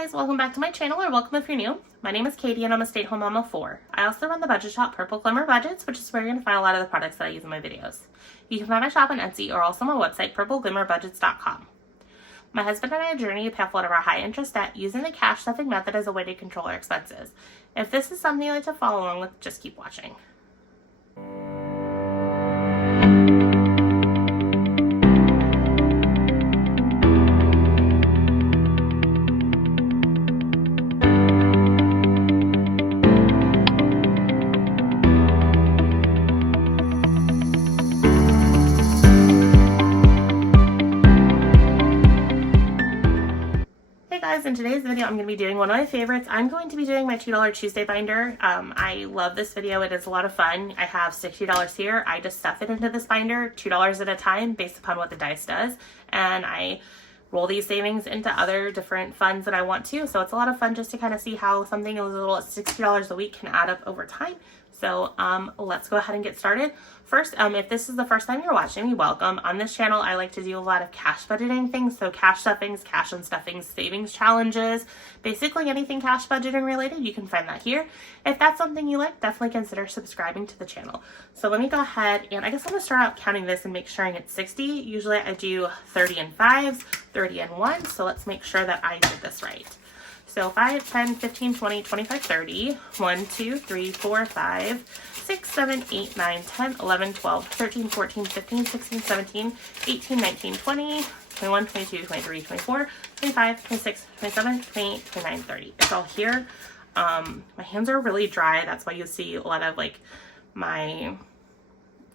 guys, welcome back to my channel, or welcome if you're new. My name is Katie and I'm a stay-at-home mom of 4. I also run the budget shop Purple Glimmer Budgets, which is where you're going to find a lot of the products that I use in my videos. You can find my shop on Etsy or also my website, PurpleGlimmerBudgets.com. My husband and I journey to pay off a lot of our high interest debt using the cash stuffing method as a way to control our expenses. If this is something you'd like to follow along with, just keep watching. In today's video, I'm going to be doing one of my favorites. I'm going to be doing my $2 Tuesday binder. I love this video. It is a lot of fun. I have $60 here. I just stuff it into this binder $2 at a time based upon what the dice does, and I roll these savings into other different funds that I want to. So it's a lot of fun just to kind of see how something as little as $60 a week can add up over time. So let's go ahead and get started. First, if this is the first time you're watching me, welcome. On this channel, I like to do a lot of cash budgeting things. So cash stuffings, cash and stuffings, savings challenges, basically anything cash budgeting related, you can find that here. If that's something you like, definitely consider subscribing to the channel. So let me go ahead and I guess I'm gonna start out counting this and make sure I get 60. Usually I do 30 and 5s, 30 and 1. So let's make sure that I did this right. So 5, 10, 15, 20, 25, 30, 1, 2, 3, 4, 5, 6, 7, 8, 9, 10, 11, 12, 13, 14, 15, 16, 17, 18, 19, 20, 21, 22, 23, 24, 25, 26, 27, 28, 29, 30. It's all here. My hands are really dry. That's why you see a lot of like my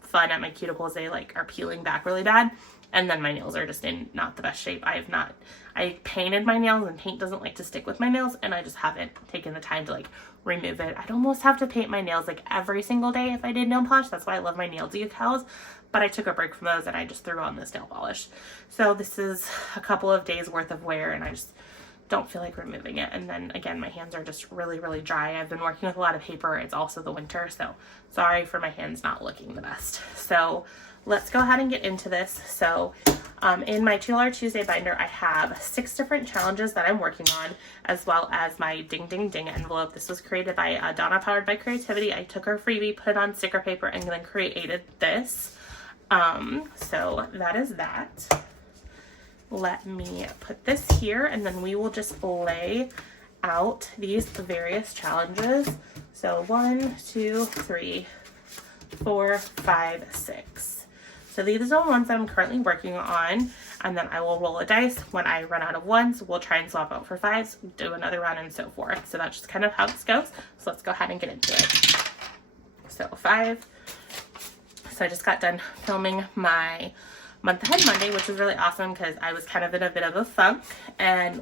fun at my cuticles. They like are peeling back really bad. And then my nails are just in not the best shape. I painted my nails and paint doesn't like to stick with my nails, and I just haven't taken the time to like remove it. I'd almost have to paint my nails like every single day if I did nail polish. That's why I love my nail decals, but I took a break from those and I just threw on this nail polish. So this is a couple of days worth of wear and I just don't feel like removing it. And then again, my hands are just really, really dry. I've been working with a lot of paper. It's also the winter, so sorry for my hands not looking the best. So let's go ahead and get into this. So in my $2 Tuesday binder, I have 6 different challenges that I'm working on, as well as my ding ding ding envelope. This was created by Donna, powered by creativity. I took her freebie, put it on sticker paper, and then created this. So that is that. Let me put this here, and then we will just lay out these various challenges. So 1, 2, 3, 4, 5, 6. So these are the ones that I'm currently working on, and then I will roll a dice. When I run out of 1s, we'll try and swap out for 5s, do another round, and so forth. So that's just kind of how this goes. So let's go ahead and get into it. So 5. So I just got done filming my month ahead Monday, which was really awesome because I was kind of in a bit of a funk, and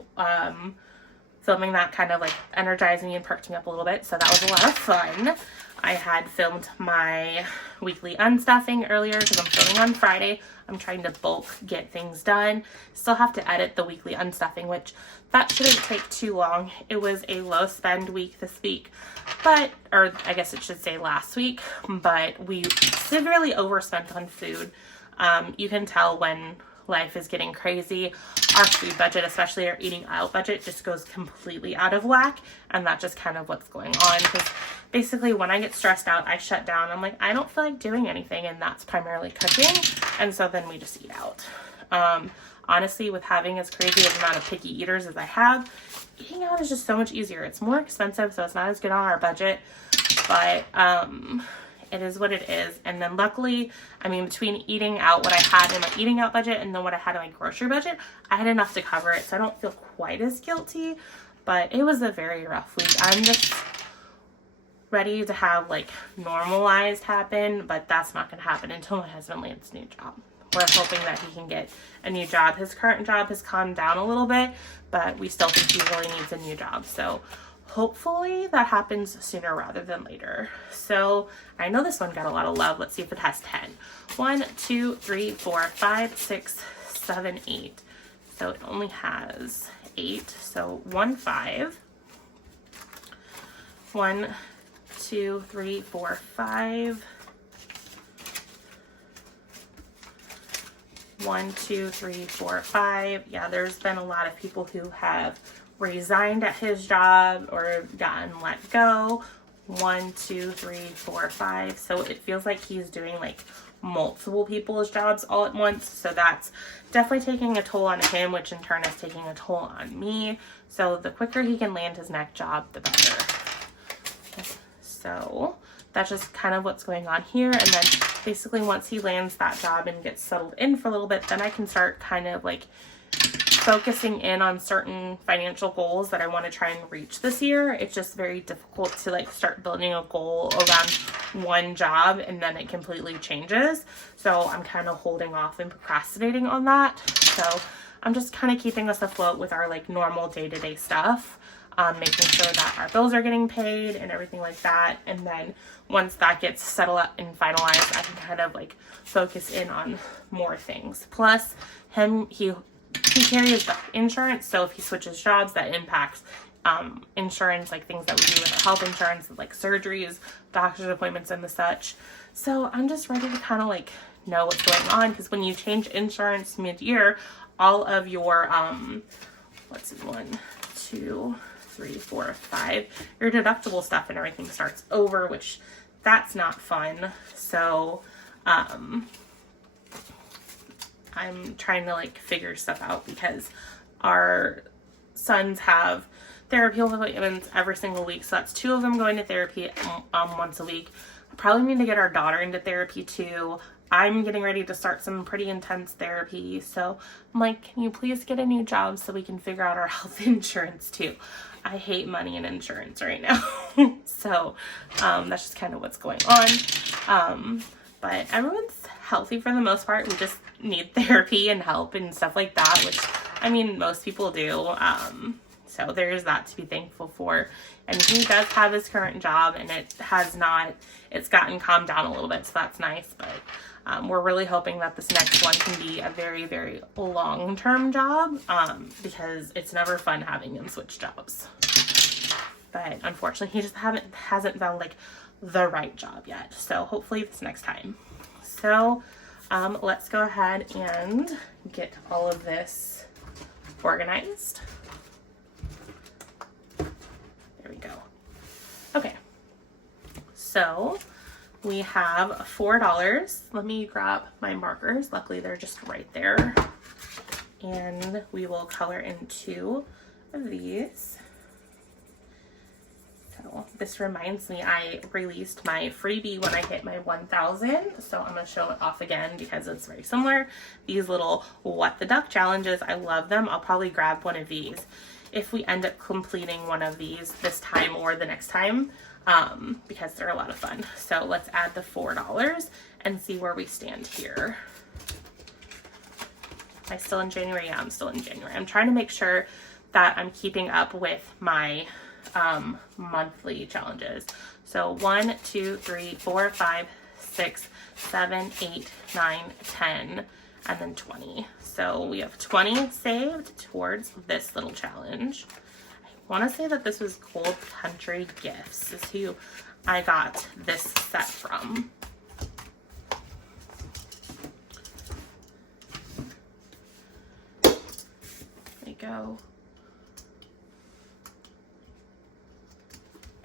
filming that kind of like energized me and perked me up a little bit. So that was a lot of fun. I had filmed my weekly unstuffing earlier because I'm filming on Friday. I'm trying to bulk get things done. Still have to edit the weekly unstuffing, which that shouldn't take too long. It was a low spend week this week, but, or I guess it should say last week, but we severely overspent on food. You can tell when life is getting crazy. Our food budget, especially our eating out budget, just goes completely out of whack, and that's just kind of what's going on. Because basically when I get stressed out, I shut down. I'm like, I don't feel like doing anything, and that's primarily cooking, and so then we just eat out. Honestly, with having as crazy of an amount of picky eaters as I have, eating out is just so much easier. It's more expensive, so it's not as good on our budget, but it is what it is. And then luckily, I mean, between eating out, what I had in my eating out budget and then what I had in my grocery budget, I had enough to cover it. So I don't feel quite as guilty, but it was a very rough week. I'm just ready to have like normalized happen, but that's not going to happen until my husband lands a new job. We're hoping that he can get a new job. His current job has calmed down a little bit, but we still think he really needs a new job. So hopefully that happens sooner rather than later. So I know this one got a lot of love. Let's see if it has 10. 1, 2, 3, 4, 5, 6, 7, 8. So it only has 8. So 1, 5. 1, 2, 3, 4, 5. 1, 2, 3, 4, 5. Yeah, there's been a lot of people who have resigned at his job or gotten let go. 1, 2, 3, 4, 5. So it feels like he's doing like multiple people's jobs all at once. So that's definitely taking a toll on him, which in turn is taking a toll on me. So the quicker he can land his next job, the better. So that's just kind of what's going on here. And then basically once he lands that job and gets settled in for a little bit, then I can start kind of like focusing in on certain financial goals that I want to try and reach this year. It's just very difficult to like start building a goal around one job and then it completely changes. So I'm kind of holding off and procrastinating on that. So I'm just kind of keeping us afloat with our like normal day-to-day stuff, making sure that our bills are getting paid and everything like that. And then once that gets settled up and finalized, I can kind of like focus in on more things. Plus he carries the insurance, so if he switches jobs, that impacts insurance, like things that we do with our health insurance, like surgeries, doctor's appointments, and the such. So I'm just ready to kind of like know what's going on, because when you change insurance mid-year, all of your 1, 2, 3, 4, 5, your deductible stuff and everything starts over, which that's not fun. So I'm trying to like figure stuff out, because our sons have therapy appointments every single week. So that's 2 of them going to therapy once a week. I probably need to get our daughter into therapy too. I'm getting ready to start some pretty intense therapy. So I'm like, can you please get a new job so we can figure out our health insurance too? I hate money and insurance right now. So that's just kind of what's going on. But everyone's healthy for the most part. We just need therapy and help and stuff like that, which I mean most people do. So there's that to be thankful for. And he does have his current job, and it's gotten calmed down a little bit, so that's nice. But we're really hoping that this next one can be a very, very long-term job, because it's never fun having him switch jobs. But unfortunately, he just hasn't found like the right job yet. So hopefully this next time. So let's go ahead and get all of this organized. There we go. Okay. So we have $4. Let me grab my markers. Luckily, they're just right there. And we will color in 2 of these. So this reminds me, I released my freebie when I hit my 1,000. So I'm going to show it off again because it's very similar. These little What the Duck challenges, I love them. I'll probably grab one of these if we end up completing one of these this time or the next time, because they're a lot of fun. So let's add the $4 and see where we stand here. Am I still in January? Yeah, I'm still in January. I'm trying to make sure that I'm keeping up with my monthly challenges. So 1, 2, 3, 4, 5, 6, 7, 8, 9, 10, and then 20. So we have 20 saved towards this little challenge. I want to say that this was Cold Country Gifts. This is who I got this set from. There we go.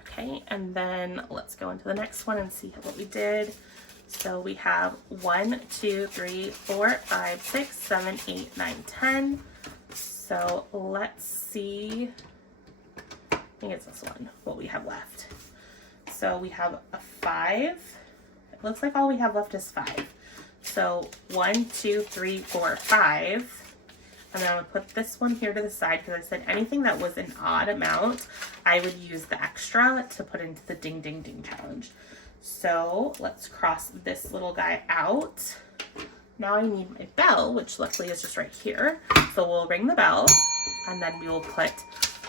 Okay, and then let's go into the next one and see what we did. So we have 1, 2, 3, 4, 5, 6, 7, 8, 9, 10. So let's see. I think it's this one, what we have left. So we have a 5. It looks like all we have left is 5. So 1, 2, 3, 4, 5. And then I'm going to put this one here to the side because I said anything that was an odd amount, I would use the extra to put into the Ding Ding Ding challenge. So let's cross this little guy out. Now I need my bell, which luckily is just right here. So we'll ring the bell, and then we will put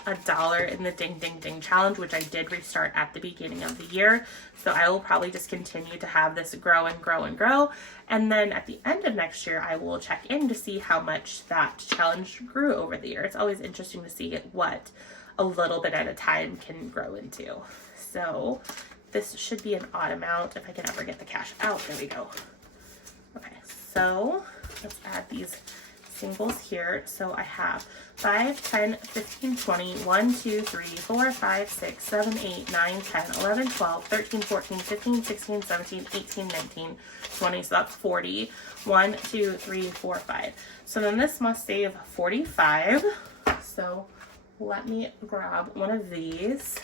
$1 in the Ding Ding Ding challenge, which I did restart at the beginning of the year. So I will probably just continue to have this grow and grow and grow. And then at the end of next year, I will check in to see how much that challenge grew over the year. It's always interesting to see what a little bit at a time can grow into. So this should be an odd amount if I can ever get the cash out. There we go. Okay, so let's add these singles here. So I have 5, 10, 15, 20, 1, 2, 3, 4, 5, 6, 7, 8, 9, 10, 11, 12, 13, 14, 15, 16, 17, 18, 19, 20. So that's 40. 1, 2, 3, 4, 5. So then this must save 45. So let me grab one of these.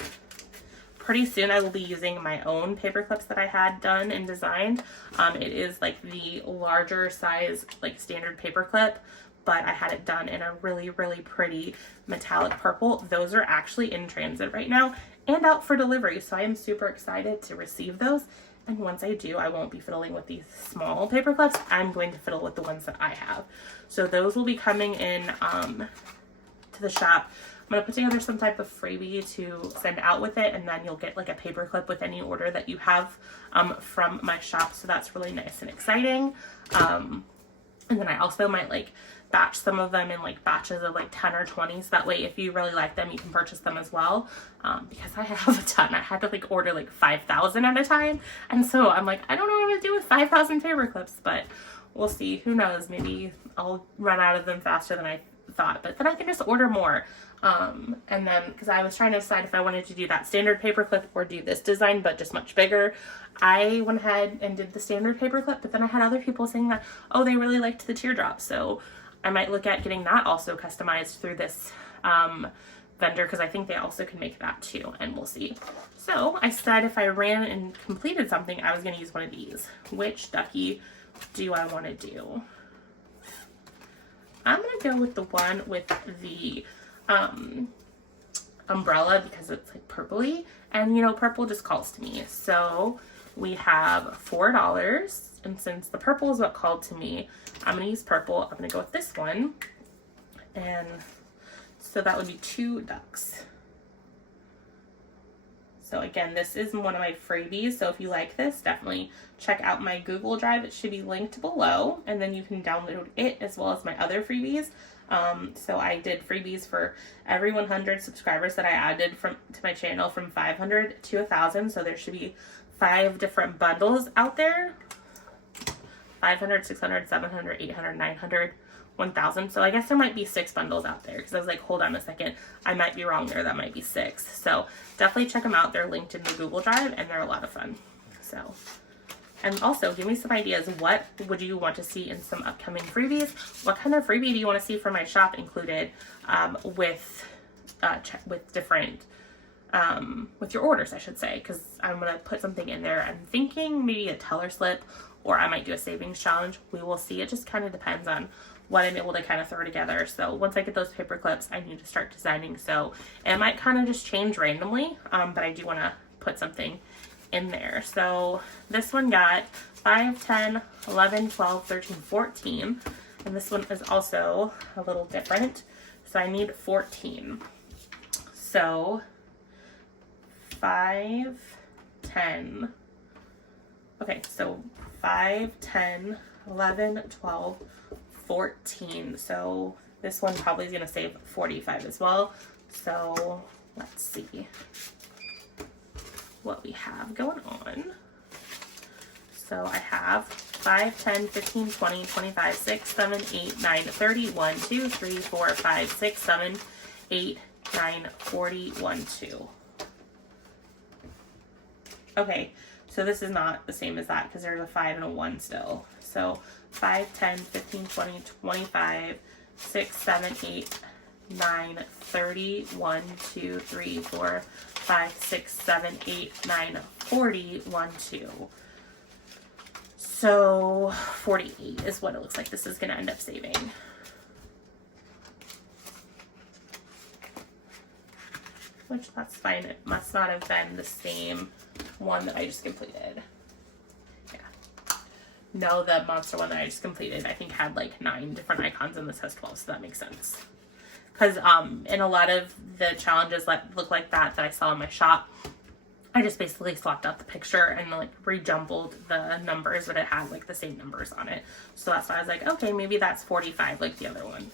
Pretty soon I will be using my own paper clips that I had done and designed. It is like the larger size, like standard paper clip, but I had it done in a really, really pretty metallic purple. Those are actually in transit right now and out for delivery. So I am super excited to receive those. And once I do, I won't be fiddling with these small paper clips. I'm going to fiddle with the ones that I have. So those will be coming in to the shop. I'm going to put together some type of freebie to send out with it, and then you'll get like a paper clip with any order that you have from my shop. So that's really nice and exciting. And then I also might like batch some of them in like batches of like 10 or 20. So that way, if you really like them, you can purchase them as well. Because I have a ton. I had to like order like 5,000 at a time. And so I'm like, I don't know what I'm going to do with 5,000 paper clips, but we'll see. Who knows? Maybe I'll run out of them faster than I thought, but then I can just order more. And then, because I was trying to decide if I wanted to do that standard paper clip or do this design, but just much bigger. I went ahead and did the standard paper clip, but then I had other people saying that, oh, they really liked the teardrop. So I might look at getting that also customized through this vendor, because I think they also can make that too, and we'll see. So I said if I ran and completed something, I was going to use one of these. Which ducky do I want to do? I'm going to go with the one with the umbrella, because it's like purpley, and you know, purple just calls to me. So we have $4, and since the purple is what called to me, I'm going to use purple. I'm going to go with this one, and so that would be 2 ducks. So again, this is one of my freebies, so if you like this, definitely check out my Google Drive. It should be linked below, and then you can download it as well as my other freebies. So I did freebies for every 100 subscribers that I added to my channel from 500 to 1,000. So there should be 5 different bundles out there. 500, 600, 700, 800, 900, 1,000. So I guess there might be 6 bundles out there, because I was like, hold on a second, I might be wrong there. That might be 6. So definitely check them out. They're linked in the Google Drive, and they're a lot of fun. So, and also give me some ideas. What would you want to see in some upcoming freebies? What kind of freebie do you want to see from my shop included with different with your orders, I should say, because I'm going to put something in there. I'm thinking maybe a teller slip, or I might do a savings challenge. We will see. It just kind of depends on what I'm able to kind of throw together. So once I get those paper clips, I need to start designing. So it might kind of just change randomly, but I do want to put something in there. So this one got 5, 10, 11, 12, 13, 14. And this one is also a little different. So I need 14. So 5, 10. Okay, so 5, 10, 11, 12, 14. So this one probably is going to save 45 as well. So let's see what we have going on. So I have 5, 10, 15, 20, 25, 6, 7, 8, 9, 30, 1, 2, 3, 4, 5, 6, 7, 8, 9, 40, 1, 2. Okay, so this is not the same as that, because there's a 5 and a 1 still. So 5, 10, 15, 20, 25, 6, 7, 8, 9, 30, 1, 2, 3, 4, 5, 6, 7, 8, 9, 40, 1, 2. So 48 is what it looks like this is going to end up saving. Which, that's fine. It must not have been the same one that I just completed. Yeah. No, the monster one that I just completed, I think, had like 9 different icons, and this has 12, so that makes sense. Because in a lot of the challenges that look like that I saw in my shop, I just basically swapped out the picture and like rejumbled the numbers, but it had like the same numbers on it. So that's why I was like, okay, maybe that's 45 like the other one.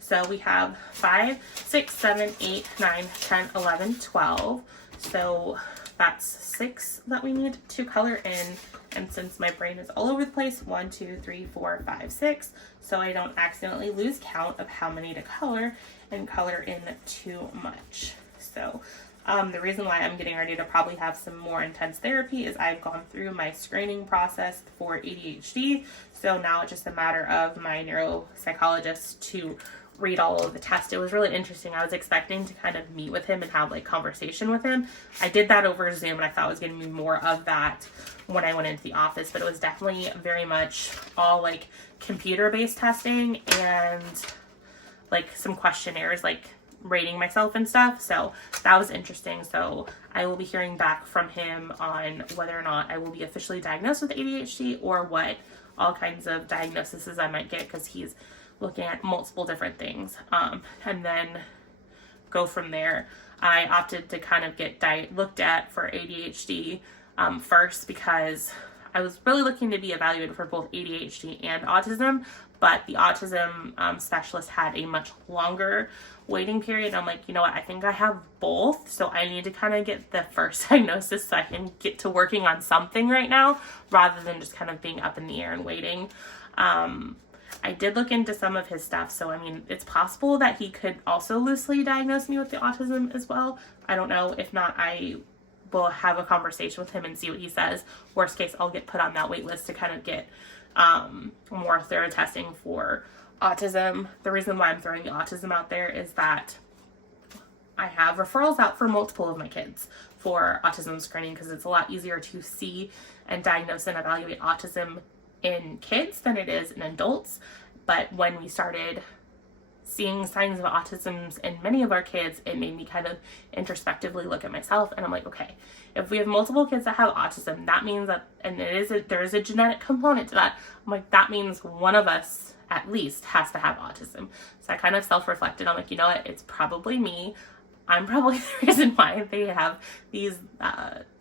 So we have 5, 6, 7, 8, 9, 10, 11, 12. So that's 6 that we need to color in And since my brain is all over the place, 1, 2, 3, 4, 5, 6, so I don't accidentally lose count of how many to color and color in too much. So the reason why I'm getting ready to probably have some more intense therapy is I've gone through my screening process for ADHD. So now it's just a matter of my neuropsychologist to read all of the tests. It was really interesting. I was expecting to kind of meet with him and have like conversation with him. I did that over Zoom, and I thought it was going to be more of that when I went into the office, but it was definitely very much all like computer-based testing and like some questionnaires, like rating myself and stuff. So that was interesting. So I will be hearing back from him on whether or not I will be officially diagnosed with ADHD or what all kinds of diagnoses I might get, because he's looking at multiple different things, and then go from there. I opted to kind of get looked at for ADHD first, because I was really looking to be evaluated for both ADHD and autism, but the autism specialist had a much longer waiting period. I'm like, you know what, I think I have both, so I need to kind of get the first diagnosis so I can get to working on something right now, rather than just kind of being up in the air and waiting. I did look into some of his stuff, so I mean, it's possible that he could also loosely diagnose me with the autism as well. I don't know. If not, I will have a conversation with him and see what he says. Worst case, I'll get put on that wait list to kind of get more thorough testing for autism. The reason why I'm throwing the autism out there is that I have referrals out for multiple of my kids for autism screening, because it's a lot easier to see and diagnose and evaluate autism in kids than it is in adults. But when we started seeing signs of autism in many of our kids, it made me kind of introspectively look at myself, and I'm like, okay, if we have multiple kids that have autism, that means that, and there is a genetic component to that. I'm like, that means one of us at least has to have autism. So I kind of self-reflected. I'm like, you know what, it's probably me. I'm probably the reason why they have these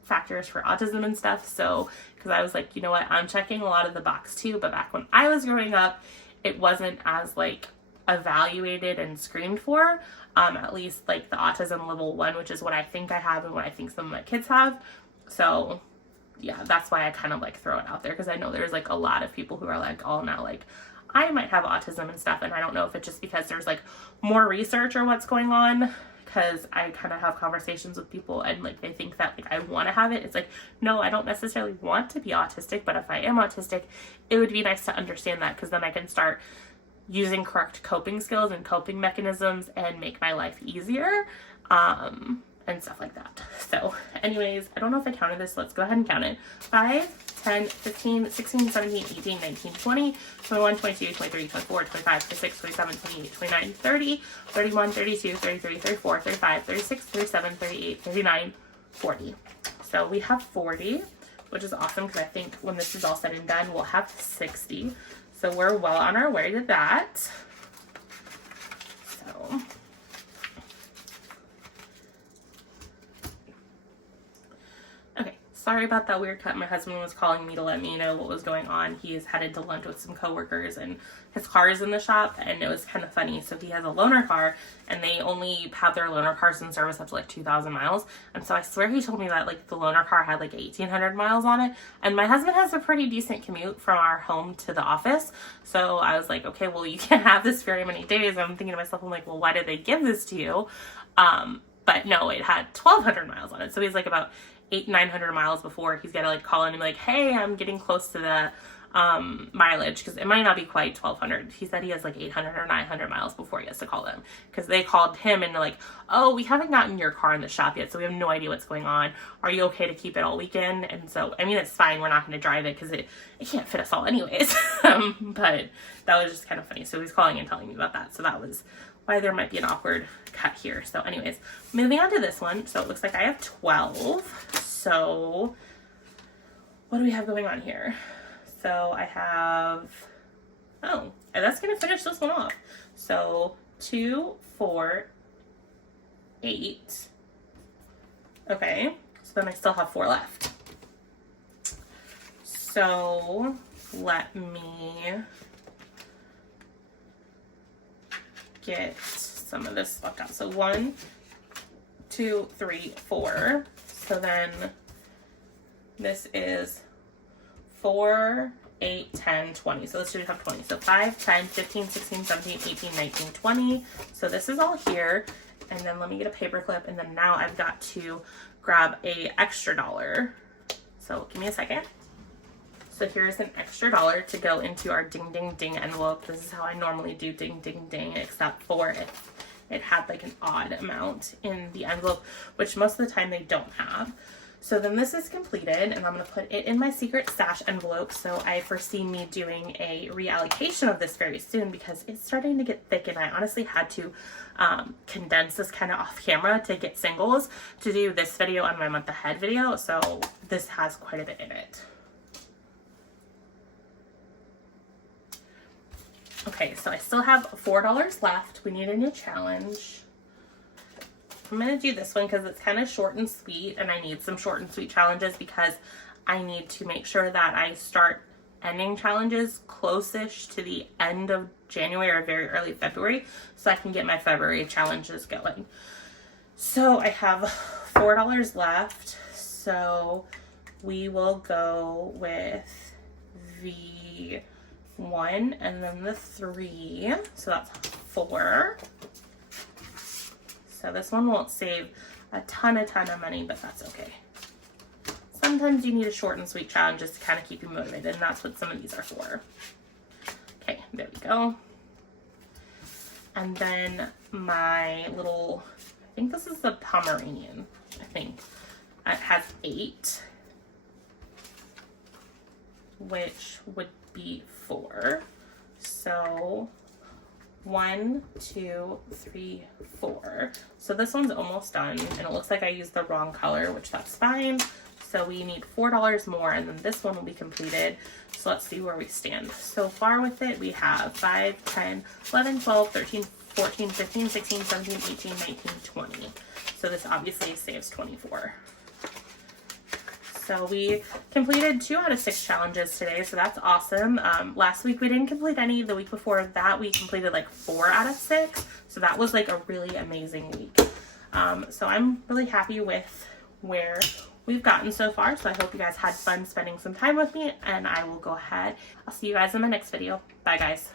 factors for autism and stuff. So, because I was like, you know what, I'm checking a lot of the box too, but back when I was growing up, it wasn't as like evaluated and screened for, at least like the autism level 1, which is what I think I have and what I think some of my kids have. So yeah, that's why I kind of like throw it out there, because I know there's like a lot of people who are like all now like, I might have autism and stuff, and I don't know if it's just because there's like more research or what's going on, because I kind of have conversations with people and like they think that like I want to have it. It's like, no, I don't necessarily want to be autistic, but if I am autistic, it would be nice to understand that, because then I can start using correct coping skills and coping mechanisms and make my life easier, and stuff like that. So anyways, I don't know if I counted this. Let's go ahead and count it. 5, 10, 15, 16, 17, 18, 19, 20, 21, 22, 23, 24, 25, 26, 27, 28, 29, 30, 31, 32, 33, 34, 35, 36, 37, 38, 39, 40. So we have 40, which is awesome, because I think when this is all said and done, we'll have 60. So we're well on our way to that. So okay, sorry about that weird cut. My husband was calling me to let me know what was going on. He is headed to lunch with some coworkers, and his car is in the shop, and it was kind of funny. So he has a loaner car, and they only have their loaner cars in service up to like 2,000 miles. And so I swear he told me that like the loaner car had like 1,800 miles on it. And my husband has a pretty decent commute from our home to the office. So I was like, okay, well, you can't have this very many days. I'm thinking to myself, I'm like, well, why did they give this to you? But no, it had 1,200 miles on it. So he's like about 800-900 miles before he's got to like call in and be like, hey, I'm getting close to the mileage, because it might not be quite 1,200. He said he has like 800 or 900 miles before he has to call them, because they called him and they're like, oh, we haven't gotten your car in the shop yet, so we have no idea what's going on. Are you okay to keep it all weekend? And so, I mean, it's fine. We're not going to drive it because it can't fit us all anyways. But that was just kind of funny. So he's calling and telling me about that. So that was why there might be an awkward cut here. So anyways, moving on to this one. So it looks like I have 12. So what do we have going on here? So I have, oh, and that's going to finish this one off. So 2, 4, 8. Okay, so then I still have 4 left. So let me get some of this swapped out. So 1, 2, 3, 4. So then this is 4, 8, 10, 20. So let's just have 20. So 5, 10, 15, 16, 17, 18, 19, 20. So this is all here. And then let me get a paper clip. And then now I've got to grab a extra dollar. So give me a second. So here's an extra dollar to go into our ding, ding, ding envelope. This is how I normally do ding, ding, ding, except for if it had like an odd amount in the envelope, which most of the time they don't have. So then this is completed, and I'm going to put it in my secret stash envelope. So I foresee me doing a reallocation of this very soon because it's starting to get thick, and I honestly had to condense this kind of off camera to get singles to do this video on my month ahead video. So this has quite a bit in it. Okay, so I still have $4 left. We need a new challenge. I'm going to do this one because it's kind of short and sweet, and I need some short and sweet challenges because I need to make sure that I start ending challenges close-ish to the end of January or very early February so I can get my February challenges going. So I have $4 left, so we will go with the 1 and then the 3, so that's 4. So this one won't save a ton of money, but that's okay. Sometimes you need a short and sweet challenge just to kind of keep you motivated, and that's what some of these are for. Okay, there we go. And then my little, I think this is the Pomeranian, I think. It has 8, which would be 4. So 1, 2, 3, 4. So this one's almost done, and it looks like I used the wrong color, which that's fine. So we need $4 more, and then this one will be completed. So let's see where we stand. So far with it, we have 5, 10, 11, 12, 13, 14, 15, 16, 17, 18, 19, 20. So this obviously saves 24. So we completed 2 out of 6 challenges today, so that's awesome. Last week we didn't complete any. The week before that we completed like 4 out of 6. So that was like a really amazing week. So I'm really happy with where we've gotten so far. So I hope you guys had fun spending some time with me, and I will go ahead. I'll see you guys in my next video. Bye guys.